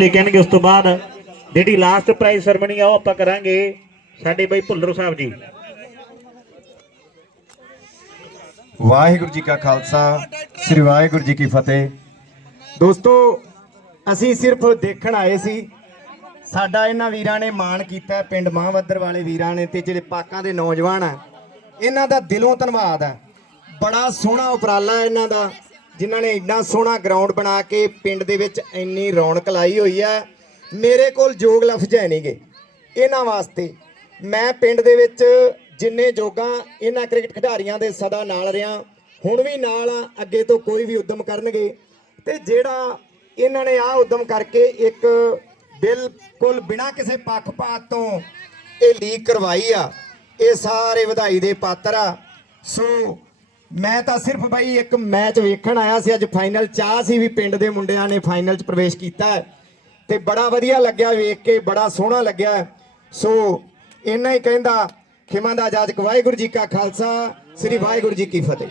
ਲੈ ਕਹਿਣਗੇ ਉਸ ਤੋਂ ਬਾਅਦ ਜਿਹੜੀ ਲਾਸਟ ਪ੍ਰਾਈਜ਼ ਸਰਮਨੀ ਆ ਉਹ ਆਪਾਂ ਕਰਾਂਗੇ। ਸਾਡੇ ਬਾਈ ਭੁੱਲਰ ਸਾਹਿਬ ਜੀ। ਵਾਹਿਗੁਰੂ ਜੀ ਕਾ ਖਾਲਸਾ, ਸ੍ਰੀ ਵਾਹਿਗੁਰੂ ਜੀ ਕੀ ਫਤਿਹ। ਦੋਸਤੋ, ਅਸੀਂ ਸਿਰਫ ਦੇਖਣ ਆਏ ਸੀ। ਸਾਡਾ ਇਹਨਾਂ ਵੀਰਾਂ ਨੇ ਮਾਣ ਕੀਤਾ, ਪਿੰਡ ਮਾਹਵੱਦਰ ਵਾਲੇ ਵੀਰਾਂ ਨੇ ਤੇ ਜਿਹੜੇ ਪਾਕਾਂ ਦੇ ਨੌਜਵਾਨ ਆ, ਇਹਨਾਂ ਦਾ ਦਿਲੋਂ ਧੰਨਵਾਦ ਹੈ ਬੜਾ ਸੋਹਣਾ ਉਪਰਾਲਾ ਇਹਨਾਂ ਦਾ। ਜਿਨ੍ਹਾਂ ਨੇ ਇੰਨਾ ਸੋਹਣਾ ਗਰਾਊਂਡ ਬਣਾ ਕੇ ਪਿੰਡ ਦੇ ਵਿੱਚ ਇੰਨੀ ਰੌਣਕ ਲਾਈ ਹੋਈ ਹੈ, ਮੇਰੇ ਕੋਲ ਜੋਗ ਲਫ਼ਜ਼ ਹੈ ਨਹੀਂਗੇ ਇਹਨਾਂ ਵਾਸਤੇ ਮੈਂ ਪਿੰਡ ਦੇ ਵਿੱਚ ਜਿੰਨੇ ਜੋਗਾ ਇਹਨਾਂ ਕ੍ਰਿਕਟ ਖਿਡਾਰੀਆਂ ਦੇ ਸਦਾ ਨਾਲ ਰਿਹਾ, ਹੁਣ ਵੀ ਨਾਲ ਆ, ਅੱਗੇ ਤੋਂ ਕੋਈ ਵੀ ਉਦਮ ਕਰਨਗੇ। ਤੇ ਜਿਹੜਾ ਇਹਨਾਂ ਨੇ ਆਹ ਉਦਮ ਕਰਕੇ ਇੱਕ ਬਿਲਕੁਲ ਬਿਨਾਂ ਕਿਸੇ ਪੱਖਪਾਤ ਤੋਂ ਇਹ ਲੀਕ ਕਰਵਾਈ ਆ, ਇਹ ਸਾਰੇ ਵਧਾਈ ਦੇ ਪਾਤਰ ਆ। ਸੋ ਮੈਂ ਤਾਂ ਸਿਰਫ ਬਾਈ ਇੱਕ ਮੈਚ ਵੇਖਣ ਆਇਆ ਸੀ, ਅੱਜ ਫਾਈਨਲ ਚਾਹ ਸੀ ਵੀ ਪਿੰਡ ਦੇ ਮੁੰਡਿਆਂ ਨੇ ਫਾਈਨਲ 'ਚ ਪ੍ਰਵੇਸ਼ ਕੀਤਾ ਹੈ। ਤੇ ਬੜਾ ਵਧੀਆ ਲੱਗਿਆ ਵੇਖ ਕੇ, ਬੜਾ ਸੋਹਣਾ ਲੱਗਿਆ। ਸੋ ਇੰਨਾ ਹੀ ਕਹਿੰਦਾ, ਖਿਮਾ ਦਾ ਜਾਜਕ ਵਾਹਿਗੁਰੂ ਜੀ ਕਾ ਖਾਲਸਾ, ਸ੍ਰੀ ਵਾਹਿਗੁਰੂ ਜੀ ਕੀ ਫਤਿਹ।